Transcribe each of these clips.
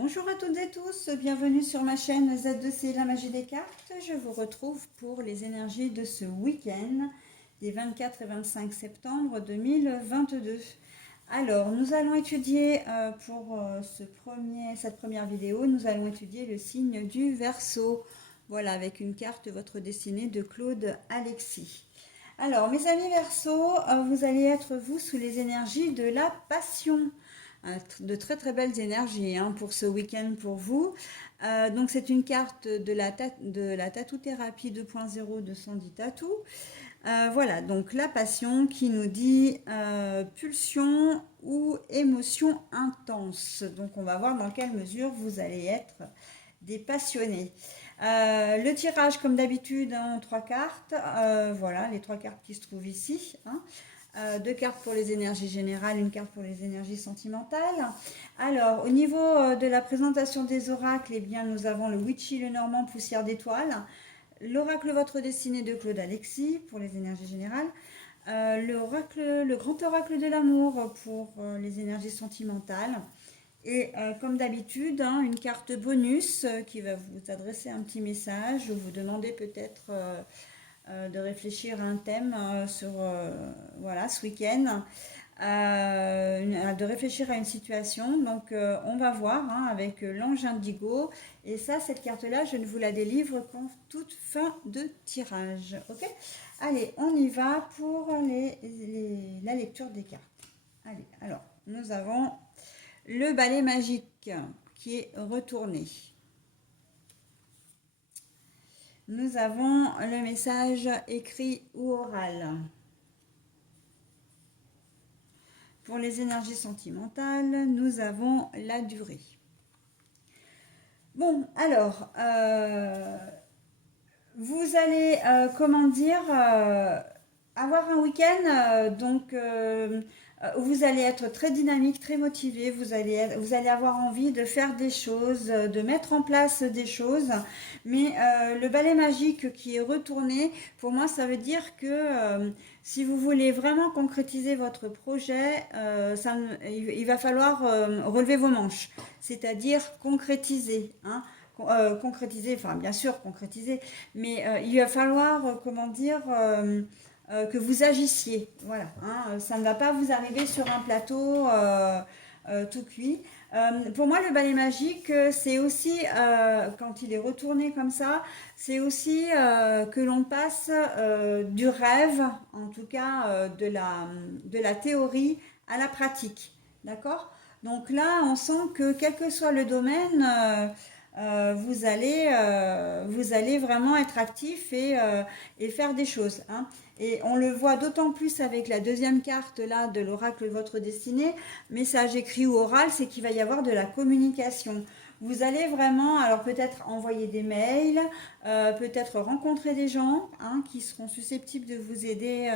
Bonjour à toutes et tous, bienvenue sur ma chaîne Z2C La Magie des Cartes. Je vous retrouve pour les énergies de ce week-end des 24 et 25 septembre 2022. Alors, nous allons étudier pour cette première vidéo, nous allons étudier le signe du Verseau. Voilà, avec une carte Votre destinée de Claude Alexis. Alors, mes amis Verseau, vous allez être vous sous les énergies de la passion. De très très belles énergies pour ce week-end pour vous. Donc c'est une carte de la tatou-thérapie 2.0 de Sandy Tattoo. Voilà, donc la passion qui nous dit pulsion ou émotion intense. Donc on va voir dans quelle mesure vous allez être des passionnés. Le tirage comme d'habitude en 3 cartes. Voilà, les 3 cartes qui se trouvent ici. 2 cartes pour les énergies générales, une carte pour les énergies sentimentales. Alors, au niveau de la présentation des oracles, eh bien, nous avons le Witchy, le Normand, Poussière d'étoiles, l'oracle Votre destinée de Claude Alexis pour les énergies générales, le grand oracle de l'amour pour les énergies sentimentales. Et comme d'habitude, une carte bonus qui va vous adresser un petit message, vous demander peut-être de réfléchir à un thème sur voilà, ce week-end, de réfléchir à une situation. Donc on va voir avec l'ange indigo. Et ça, cette carte-là, je ne vous la délivre qu'en toute fin de tirage. Ok. Allez, on y va pour la lecture des cartes. Allez, alors, nous avons le balai magique qui est retourné. Nous avons le message écrit ou oral. Pour les énergies sentimentales, nous avons la durée. Bon, alors, vous allez, avoir un week-end, où vous allez être très dynamique, très motivé, vous allez avoir envie de faire des choses, de mettre en place des choses, mais le balai magique qui est retourné, pour moi, ça veut dire que si vous voulez vraiment concrétiser votre projet, il va falloir relever vos manches, c'est-à-dire concrétiser, concrétiser, enfin bien sûr concrétiser, mais il va falloir, que vous agissiez. Voilà, ça ne va pas vous arriver sur un plateau tout cuit. Pour moi, le balai magique, c'est aussi, quand il est retourné comme ça, c'est aussi que l'on passe du rêve, en tout cas de la théorie à la pratique. D'accord? Donc là, on sent que quel que soit le domaine, vous allez vraiment être actif et faire des choses. Et on le voit d'autant plus avec la deuxième carte là de l'oracle Votre destinée, message écrit ou oral, c'est qu'il va y avoir de la communication. Vous allez vraiment, alors peut-être envoyer des mails, peut-être rencontrer des gens qui seront susceptibles de vous aider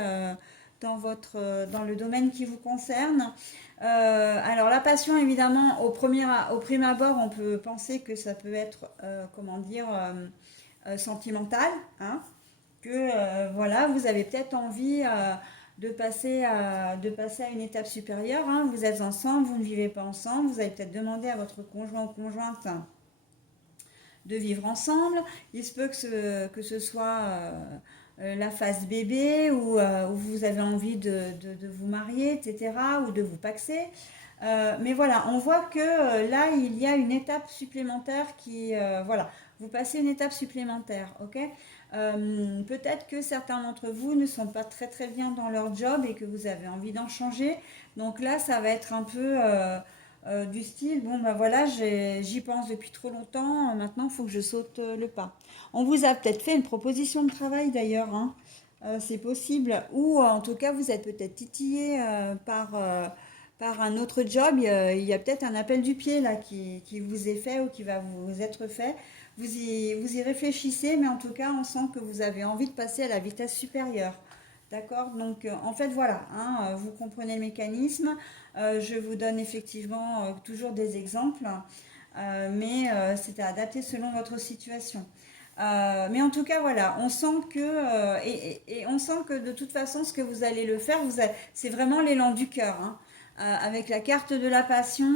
dans le domaine qui vous concerne. Alors la passion, évidemment, au prime abord, on peut penser que ça peut être, sentimental, que voilà, vous avez peut-être envie de passer à une étape supérieure. Vous êtes ensemble, vous ne vivez pas ensemble, vous allez peut-être demander à votre conjoint ou conjointe de vivre ensemble. Il se peut que ce soit la phase bébé ou vous avez envie de vous marier, etc., ou de vous paxer. Mais voilà, on voit que là, il y a une étape supplémentaire voilà, vous passez une étape supplémentaire, ok. Peut-être que certains d'entre vous ne sont pas très très bien dans leur job et que vous avez envie d'en changer. Donc là, ça va être un peu du style, bon ben voilà, j'y pense depuis trop longtemps, maintenant il faut que je saute le pas. On vous a peut-être fait une proposition de travail d'ailleurs, c'est possible, ou en tout cas vous êtes peut-être titillé par un autre job, il y a peut-être un appel du pied là qui vous est fait ou qui va vous être fait. Vous y réfléchissez, mais en tout cas, on sent que vous avez envie de passer à la vitesse supérieure. D'accord. Donc, en fait, voilà, vous comprenez le mécanisme. Je vous donne effectivement toujours des exemples, mais c'est à adapter selon votre situation. Mais en tout cas, voilà, on sent que, et on sent que de toute façon, ce que vous allez le faire, c'est vraiment l'élan du cœur. avec la carte de la passion,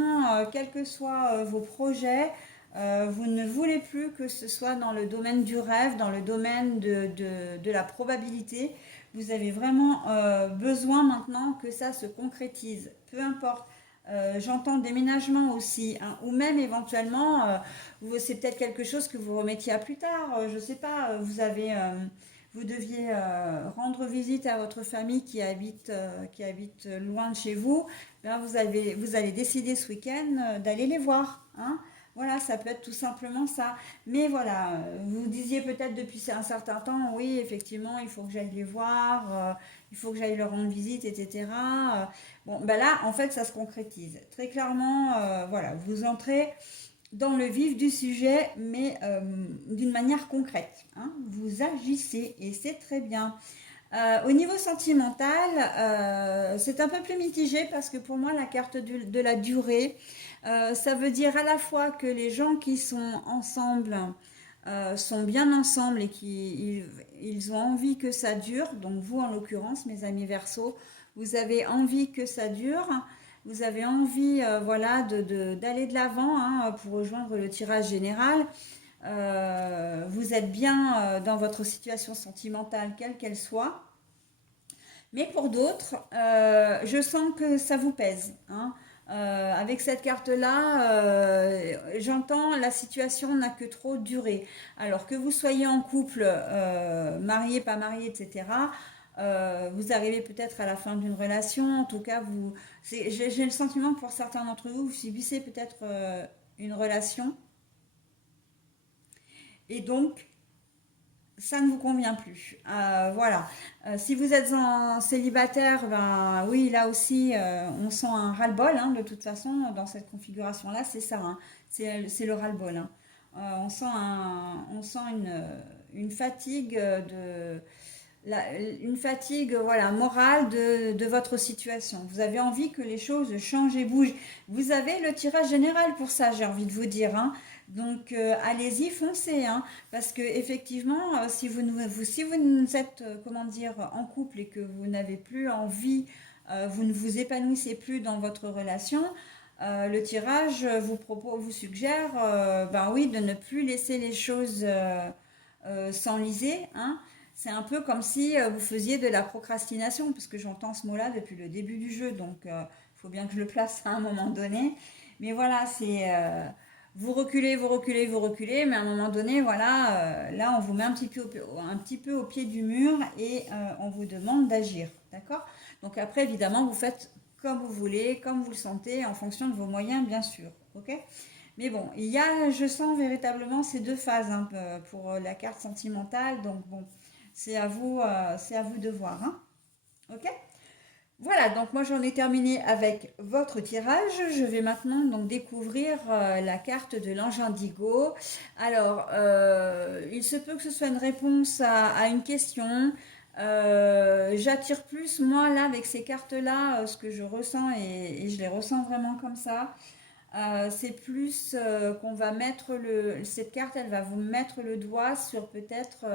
quels que soient vos projets, vous ne voulez plus que ce soit dans le domaine du rêve, dans le domaine de la probabilité. Vous avez vraiment besoin maintenant que ça se concrétise, peu importe. J'entends déménagement aussi, hein, ou même éventuellement, c'est peut-être quelque chose que vous remettiez à plus tard. Je ne sais pas, vous deviez rendre visite à votre famille qui habite loin de chez vous. Ben, vous allez décider ce week-end d'aller les voir, hein. Voilà, ça peut être tout simplement ça. Mais voilà, vous disiez peut-être depuis un certain temps, oui, effectivement, il faut que j'aille les voir, il faut que j'aille leur rendre visite, etc. Bon, ben là, en fait, ça se concrétise. Très clairement, voilà, vous entrez dans le vif du sujet, mais d'une manière concrète, hein. Vous agissez et c'est très bien. Au niveau sentimental, c'est un peu plus mitigé parce que pour moi, la carte de la durée, ça veut dire à la fois que les gens qui sont ensemble sont bien ensemble et ils ont envie que ça dure. Donc vous, en l'occurrence, mes amis Verseau, vous avez envie que ça dure. Vous avez envie, voilà, d'aller de l'avant, hein, pour rejoindre le tirage général. Vous êtes bien dans votre situation sentimentale, quelle qu'elle soit. Mais pour d'autres, je sens que ça vous pèse, hein. Avec cette carte-là, j'entends la situation n'a que trop duré. Alors que vous soyez en couple, marié, pas marié, etc., vous arrivez peut-être à la fin d'une relation. En tout cas, j'ai le sentiment que pour certains d'entre vous, vous subissez peut-être une relation. Et donc, ça ne vous convient plus. Voilà. Si vous êtes en célibataire, ben oui, là aussi, on sent un ras-le-bol, hein, de toute façon, dans cette configuration-là, c'est ça, hein. C'est le ras-le-bol, hein. On sent une fatigue une fatigue, voilà, morale de votre situation. Vous avez envie que les choses changent et bougent. Vous avez le tirage général pour ça, j'ai envie de vous dire, hein. Donc allez-y, foncez, hein, parce que effectivement, si vous êtes, comment dire, en couple et que vous n'avez plus envie, vous ne vous épanouissez plus dans votre relation, le tirage vous suggère, ben oui, de ne plus laisser les choses s'enliser, hein. C'est un peu comme si vous faisiez de la procrastination, parce que j'entends ce mot-là depuis le début du jeu, donc il faut bien que je le place à un moment donné. Mais voilà, vous reculez, vous reculez, vous reculez, mais à un moment donné, voilà, là on vous met un petit peu au pied du mur et on vous demande d'agir, d'accord? Donc après, évidemment, vous faites comme vous voulez, comme vous le sentez, en fonction de vos moyens, bien sûr, ok? Mais bon, je sens véritablement ces deux phases, hein, pour la carte sentimentale, donc bon, c'est à vous de voir, hein, ok? Voilà, donc moi j'en ai terminé avec votre tirage. Je vais maintenant donc découvrir la carte de l'ange indigo. Alors, il se peut que ce soit une réponse à une question. J'attire plus, moi là, avec ces cartes-là, ce que je ressens et je les ressens vraiment comme ça. C'est plus qu'on va cette carte, elle va vous mettre le doigt sur peut-être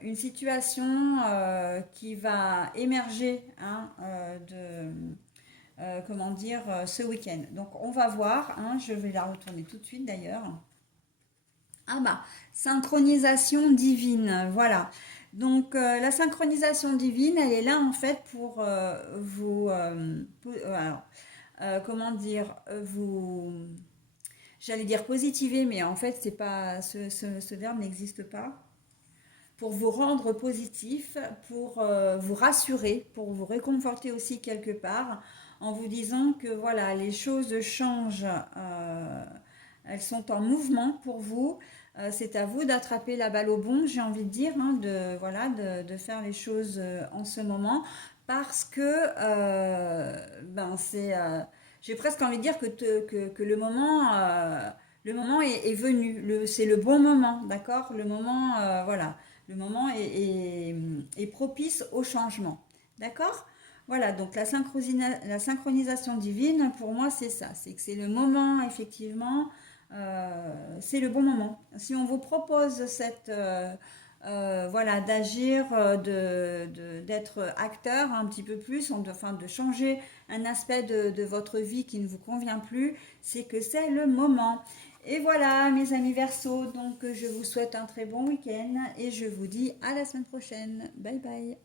une situation qui va émerger, hein, comment dire, ce week-end. Donc on va voir, hein, je vais la retourner tout de suite d'ailleurs. Ah bah, synchronisation divine, voilà. Donc la synchronisation divine, elle est là en fait pour alors, comment dire, j'allais dire positiver, mais en fait c'est pas, ce verbe n'existe pas, pour vous rendre positif, pour vous rassurer, pour vous réconforter aussi quelque part, en vous disant que voilà, les choses changent, elles sont en mouvement pour vous. C'est à vous d'attraper la balle au bon, j'ai envie de dire, hein, de faire les choses en ce moment, parce que j'ai presque envie de dire que le moment est venu, c'est le bon moment, d'accord? Le moment, voilà. Le moment est propice au changement. D'accord? Voilà, donc la synchronisation divine, pour moi, c'est ça. C'est que c'est le moment, effectivement, c'est le bon moment. Si on vous propose voilà, d'agir, d'être acteur un petit peu plus, enfin de changer un aspect de votre vie qui ne vous convient plus, c'est que c'est le moment. Et voilà, mes amis Verseaux, donc je vous souhaite un très bon week-end et je vous dis à la semaine prochaine. Bye bye.